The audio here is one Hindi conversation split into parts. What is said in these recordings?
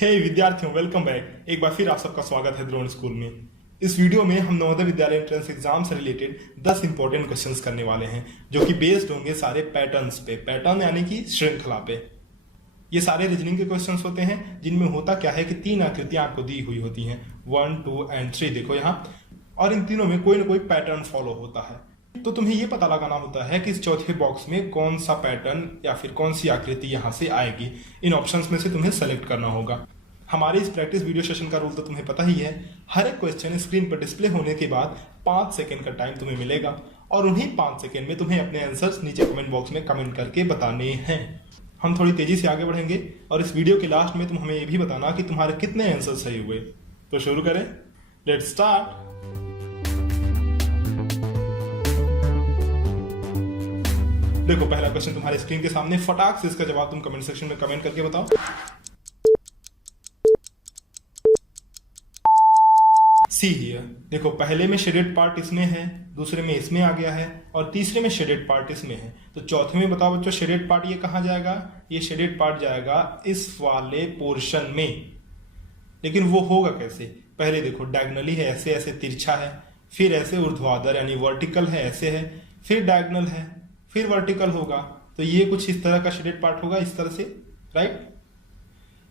हे विद्यार्थियों, वेलकम बैक। एक बार फिर आप सबका स्वागत है द्रोण स्कूल में। इस वीडियो में हम नवोदय विद्यालय एंट्रेंस एग्जाम से रिलेटेड 10 इंपॉर्टेंट क्वेश्चंस करने वाले हैं, जो कि बेस्ड होंगे सारे पैटर्न्स पे। पैटर्न यानी कि श्रृंखला पे। ये सारे रीजनिंग के क्वेश्चंस होते हैं, जिनमें होता क्या है कि 3 आकृतियां आपको दी हुई होती हैं, 1, 2 एंड 3। देखो यहाँ, और इन तीनों में कोई ना कोई पैटर्न फॉलो होता है। तो तुम्हें ये पता लगाना होता है कि इस चौथे बॉक्स में कौन सा पैटर्न या फिर कौन सी आकृति यहाँ से आएगी। इन ऑप्शंस में से तुम्हें सेलेक्ट करना होगा। हमारे इस प्रैक्टिस वीडियो सेशन का रूल तो तुम्हें पता ही है। हर एक क्वेश्चन स्क्रीन पर डिस्प्ले होने के बाद 5 सेकंड का टाइम तुम्हें मिलेगा, और उन्हीं 5 सेकंड में तुम्हें अपने आंसर्स नीचे कमेंट बॉक्स में कमेंट करके बताने हैं। हम थोड़ी तेजी से आगे बढ़ेंगे, और इस वीडियो के लास्ट में तुम हमें ये भी बताना कि तुम्हारे कितने आंसर सही हुए। तो शुरू करें, लेट्स स्टार्ट। देखो, पहला क्वेश्चन तुम्हारे स्क्रीन के सामने। फटाक से इसका जवाब तुम कमेंट सेक्शन में कमेंट करके बताओ। See here. देखो, पहले में शेडेड पार्ट इसमें है, दूसरे में इसमें आ गया है, और तीसरे में शेडेड पार्ट इसमें है। तो चौथे में बताओ बच्चों, शेडेड पार्ट ये कहां जाएगा? ये शेडेड पार्ट जाएगा इस वाले पोर्शन में। लेकिन वो होगा कैसे? पहले देखो, डायगनली है, ऐसे ऐसे तिरछा है, फिर ऐसे ऊर्ध्वाधर यानी वर्टिकल है, ऐसे है, फिर डायगनल है, फिर वर्टिकल होगा। तो ये कुछ इस तरह का शेडेड पार्ट होगा, इस तरह से, राइट?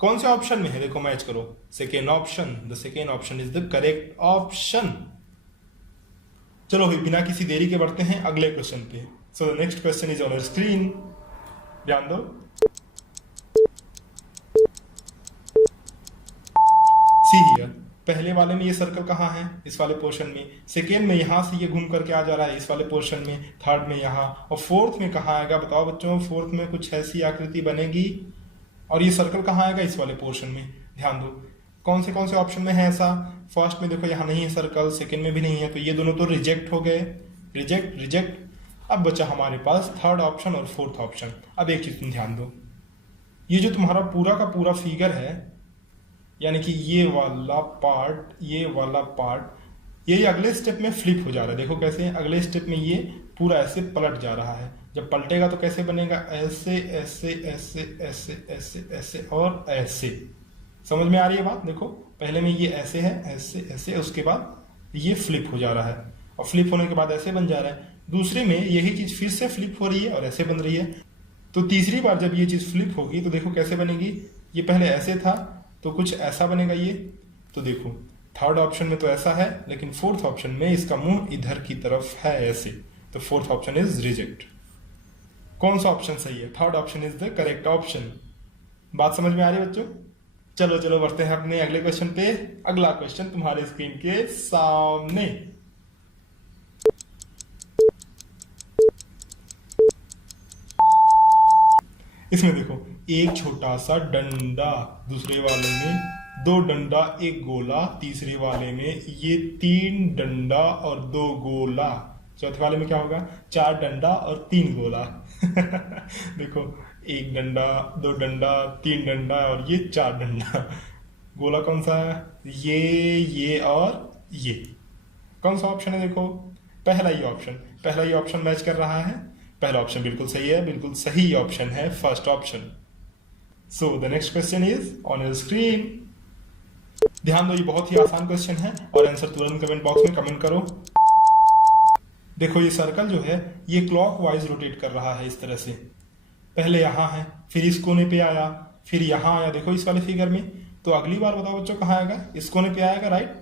कौन से ऑप्शन में है? देखो, मैच करो। Second option, the second option is the correct option. चलो बिना किसी देरी के बढ़ते हैं अगले क्वेश्चन पे। So the next question is on your screen, ध्यान दो। See here. पहले वाले में ये सर्कल कहाँ है? इस वाले पोर्शन में। सेकेंड में यहां से ये घूम करके आ जा रहा है इस वाले पोर्शन में। थर्ड में यहाँ, और फोर्थ में कहाँ आएगा? बताओ बच्चों, फोर्थ में कुछ ऐसी आकृति बनेगी, और ये सर्कल कहाँ आएगा? इस वाले पोर्शन में। ध्यान दो, कौन से ऑप्शन में है ऐसा? फर्स्ट में देखो, यहाँ नहीं है सर्कल, सेकंड में भी नहीं है, तो ये दोनों तो रिजेक्ट हो गए। Reject reject. अब बचा हमारे पास थर्ड ऑप्शन और फोर्थ ऑप्शन। अब एक चीज तुम ध्यान दो, ये जो तुम्हारा पूरा का पूरा फिगर है, यानी कि ये वाला पार्ट, ये वाला पार्ट, ये अगले स्टेप में फ्लिप हो जा रहा है। देखो कैसे, अगले स्टेप में ये पूरा ऐसे पलट जा रहा है। जब पलटेगा तो कैसे बनेगा? ऐसे ऐसे ऐसे ऐसे ऐसे ऐसे और ऐसे। समझ में आ रही है बात? देखो, पहले में ये ऐसे है, ऐसे ऐसे, उसके बाद ये फ्लिप हो जा रहा है, और फ्लिप होने के बाद ऐसे बन जा रहा है। दूसरे में यही चीज फिर से फ्लिप हो रही है और ऐसे बन रही है। तो तीसरी बार जब ये चीज फ्लिप होगी तो देखो कैसे बनेगी। ये पहले ऐसे था तो कुछ ऐसा बनेगा ये। तो देखो, थर्ड ऑप्शन में तो ऐसा है, लेकिन फोर्थ ऑप्शन में इसका मुंह इधर की तरफ है, ऐसे। तो फोर्थ ऑप्शन इज रिजेक्ट। कौन सा ऑप्शन सही है? Third option is the correct option. बात समझ में आ रही है बच्चों? चलो चलो बढ़ते हैं अपने अगले क्वेश्चन पे। अगला क्वेश्चन तुम्हारे स्क्रीन के सामने। इसमें देखो, एक छोटा सा डंडा, दूसरे वाले में 2 डंडा 1 गोला, तीसरे वाले में ये 3 डंडा और 2 गोला, चौथे वाले में क्या होगा? 4 डंडा और 3 गोला। देखो, 1 डंडा, 2 डंडा, 3 डंडा और ये 4 डंडा। गोला कौन सा है? ये और ये। कौन सा ऑप्शन है? देखो, पहला ही ऑप्शन। पहला ही ऑप्शन मैच कर रहा है। पहला ऑप्शन बिल्कुल सही है, बिल्कुल सही ऑप्शन है first option. So the next question is on your screen. ध्यान दो, ये बहुत ही आसान क्वेश्चन है, और आंसर तुरंत कमेंट बॉक्स में कमेंट करो। देखो, ये सर्कल जो है ये क्लॉकवाइज रोटेट कर रहा है इस तरह से। पहले यहाँ है, फिर इस कोने पे आया, फिर यहाँ आया। देखो इस वाले फिगर में। तो अगली बार बताओ बच्चों कहाँ आएगा? इस कोने पे आएगा, राइट?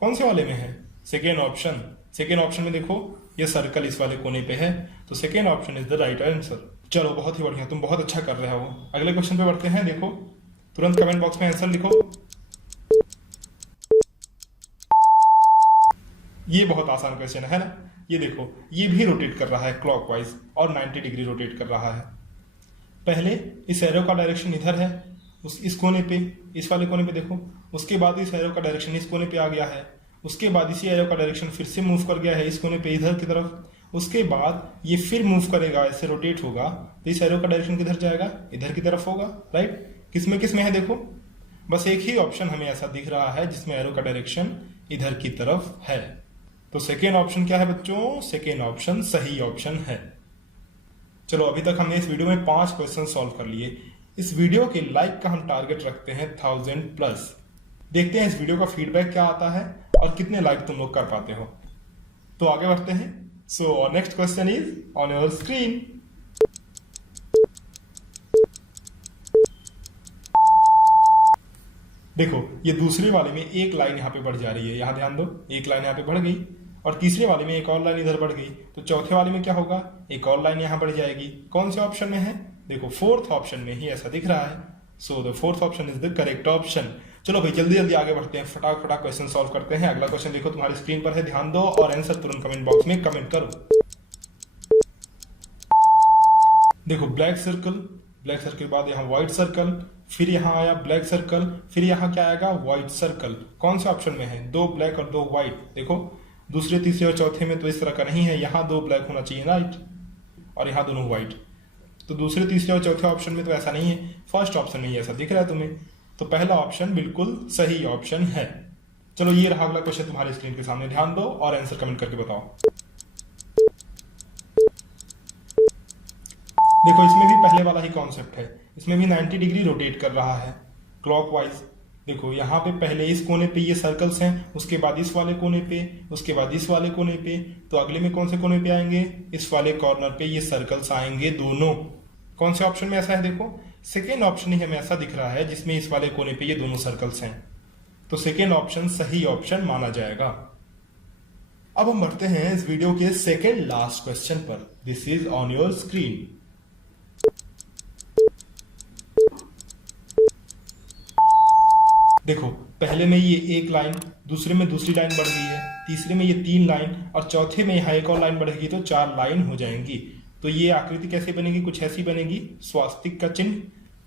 कौन से वाले में है? Second option. सेकेंड ऑप्शन में देखो, ये सर्कल इस वाले कोने पे है, तो second option is the right answer. चलो, बहुत ही बढ़िया, तुम बहुत अच्छा कर रहे हो। अगले क्वेश्चन पे बढ़ते हैं। देखो, तुरंत कमेंट बॉक्स में आंसर लिखो। ये बहुत आसान क्वेश्चन है ना? ये देखो, ये भी रोटेट कर रहा है क्लॉकवाइज, और 90 डिग्री रोटेट कर रहा है। पहले इस एरो का डायरेक्शन इधर है, इस कोने पे, इस वाले कोने पे देखो। उसके बाद इस एरो का डायरेक्शन इस कोने पे आ गया है। उसके बाद इसी एरो का डायरेक्शन फिर से मूव कर गया है इस कोने पे, इधर की तरफ। उसके बाद ये फिर मूव करेगा, ऐसे रोटेट होगा, तो इस एरो का डायरेक्शन किधर जाएगा? इधर की तरफ होगा, राइट? किसमें है? देखो, बस एक ही ऑप्शन हमें ऐसा दिख रहा है जिसमें एरो का डायरेक्शन इधर की तरफ है। तो सेकेंड ऑप्शन क्या है बच्चों? सेकेंड ऑप्शन सही ऑप्शन है। चलो, अभी तक हमने इस वीडियो में 5 क्वेश्चन सॉल्व कर लिए। इस वीडियो के लाइक का हम टारगेट रखते हैं 1000+। देखते हैं इस वीडियो का फीडबैक क्या आता है और कितने लाइक तुम लोग कर पाते हो। तो आगे बढ़ते हैं। So next question is on your screen. देखो ये दूसरे वाले में एक लाइन यहाँ पे बढ़ जा रही है, यहाँ ध्यान दो, एक लाइन यहाँ पे बढ़ गई और तीसरे वाले में एक और लाइन इधर बढ़ गई, तो चौथे वाले में क्या होगा, एक और लाइन यहाँ बढ़ जाएगी। कौन से ऑप्शन में है, देखो फोर्थ ऑप्शन में ही ऐसा दिख रहा है। So the fourth option is the correct option. चलो भाई जल्दी जल्दी आगे बढ़ते हैं, फटाक फटाक क्वेश्चन सॉल्व करते हैं। अगला क्वेश्चन देखो तुम्हारी स्क्रीन पर है, ध्यान दो और आंसर तुरंत कमेंट बॉक्स में कमेंट करो। देखो ब्लैक सर्कल, ब्लैक सर्कल के बाद यहाँ व्हाइट सर्कल, फिर यहाँ आया ब्लैक सर्कल, फिर यहाँ क्या आएगा, व्हाइट सर्कल। कौन से ऑप्शन में है, 2 ब्लैक और 2 व्हाइट। देखो दूसरे तीसरे और चौथे में तो इस तरह का नहीं है, यहाँ 2 ब्लैक होना चाहिए राइट, और यहाँ दोनों व्हाइट। तो दूसरे तीसरे और चौथे ऑप्शन में तो ऐसा नहीं है, फर्स्ट ऑप्शन में ही ऐसा दिख रहा है तुम्हें, तो पहला ऑप्शन बिल्कुल सही ऑप्शन है। चलो ये रहा अगला क्वेश्चन तुम्हारी स्क्रीन के सामने, ध्यान दो और आंसर कमेंट करके बताओ। देखो इसमें भी पहले वाला ही कॉन्सेप्ट है, इसमें भी 90 डिग्री रोटेट कर रहा है क्लॉकवाइज। देखो यहाँ पे पहले इस कोने पे ये सर्कल्स हैं, उसके बाद इस वाले कोने पे, उसके बाद इस वाले कोने पे, तो अगले में कौन से कोने पे आएंगे, इस वाले कॉर्नर पे ये सर्कल्स आएंगे दोनों। कौन से ऑप्शन में ऐसा है, देखो सेकेंड ऑप्शन ही हमें ऐसा दिख रहा है जिसमें इस वाले कोने पे ये दोनों सर्कल्स हैं, तो सेकेंड ऑप्शन सही ऑप्शन माना जाएगा। अब हम बढ़ते हैं इस वीडियो के सेकेंड लास्ट क्वेश्चन पर। This is on your screen. देखो पहले में ये एक लाइन, दूसरे में दूसरी लाइन बढ़ गई है, तीसरे में ये 3 लाइन और चौथे में यहाँ एक और लाइन बढ़ेगी तो 4 लाइन हो जाएंगी। तो ये आकृति कैसे बनेगी, कुछ ऐसी बनेगी, स्वास्तिक का चिन्ह।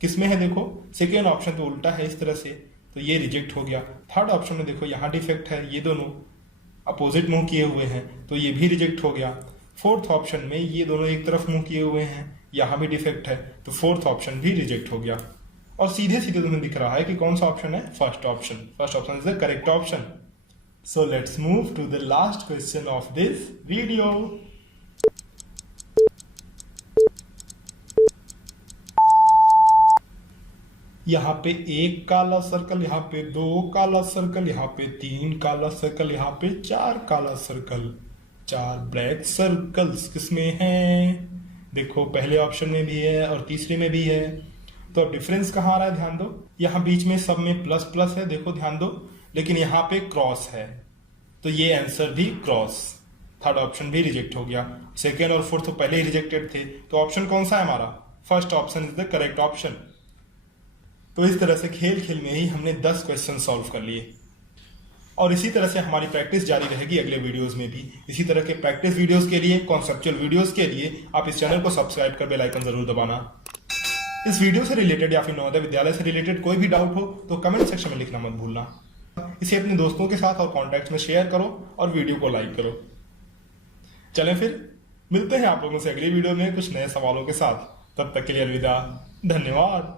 किसमें है, देखो सेकेंड ऑप्शन तो उल्टा है इस तरह से, तो ये रिजेक्ट हो गया। थर्ड ऑप्शन में देखो यहाँ डिफेक्ट है, ये दोनों अपोजिट मुंह किए हुए हैं, तो ये भी रिजेक्ट हो गया। फोर्थ ऑप्शन में ये दोनों एक तरफ मुंह किए हुए हैं, यहाँ भी डिफेक्ट है, तो फोर्थ ऑप्शन भी रिजेक्ट हो गया। और सीधे सीधे तुम्हें दिख रहा है कि कौन सा ऑप्शन है, first option. First option is the correct option. So let's move to the last question of this video. यहाँ पे एक काला सर्कल, यहाँ पे 2 काला सर्कल, यहाँ पे 3 काला सर्कल, यहाँ पे 4 काला सर्कल, 4 ब्लैक सर्कल्स किसमें हैं, देखो पहले ऑप्शन में भी है और तीसरे में भी है। तो अब डिफरेंस कहाँ आ रहा है, ध्यान दो, यहाँ बीच में सब में प्लस प्लस है, देखो ध्यान दो, लेकिन यहाँ पे क्रॉस है, तो ये आंसर भी क्रॉस। थर्ड ऑप्शन भी रिजेक्ट हो गया, सेकेंड और फोर्थ तो पहले ही रिजेक्टेड थे, तो ऑप्शन कौन सा है हमारा, first option is the correct option. तो इस तरह से खेल खेल में ही हमने 10 क्वेश्चन सॉल्व कर लिए और इसी तरह से हमारी प्रैक्टिस जारी रहेगी अगले वीडियोस में भी। इसी तरह के प्रैक्टिस वीडियोस के लिए, कॉन्सेप्चुअल वीडियोस के लिए आप इस चैनल को सब्सक्राइब कर बेल आइकन जरूर दबाना। इस वीडियो से रिलेटेड या फिर नवोदय विद्यालय से रिलेटेड कोई भी डाउट हो तो कमेंट सेक्शन में लिखना मत भूलना। इसे अपने दोस्तों के साथ और कॉन्टैक्ट्स में शेयर करो और वीडियो को लाइक करो। चलें फिर मिलते हैं आप लोगों से अगली वीडियो में कुछ नए सवालों के साथ। तब तक के लिए अलविदा, धन्यवाद।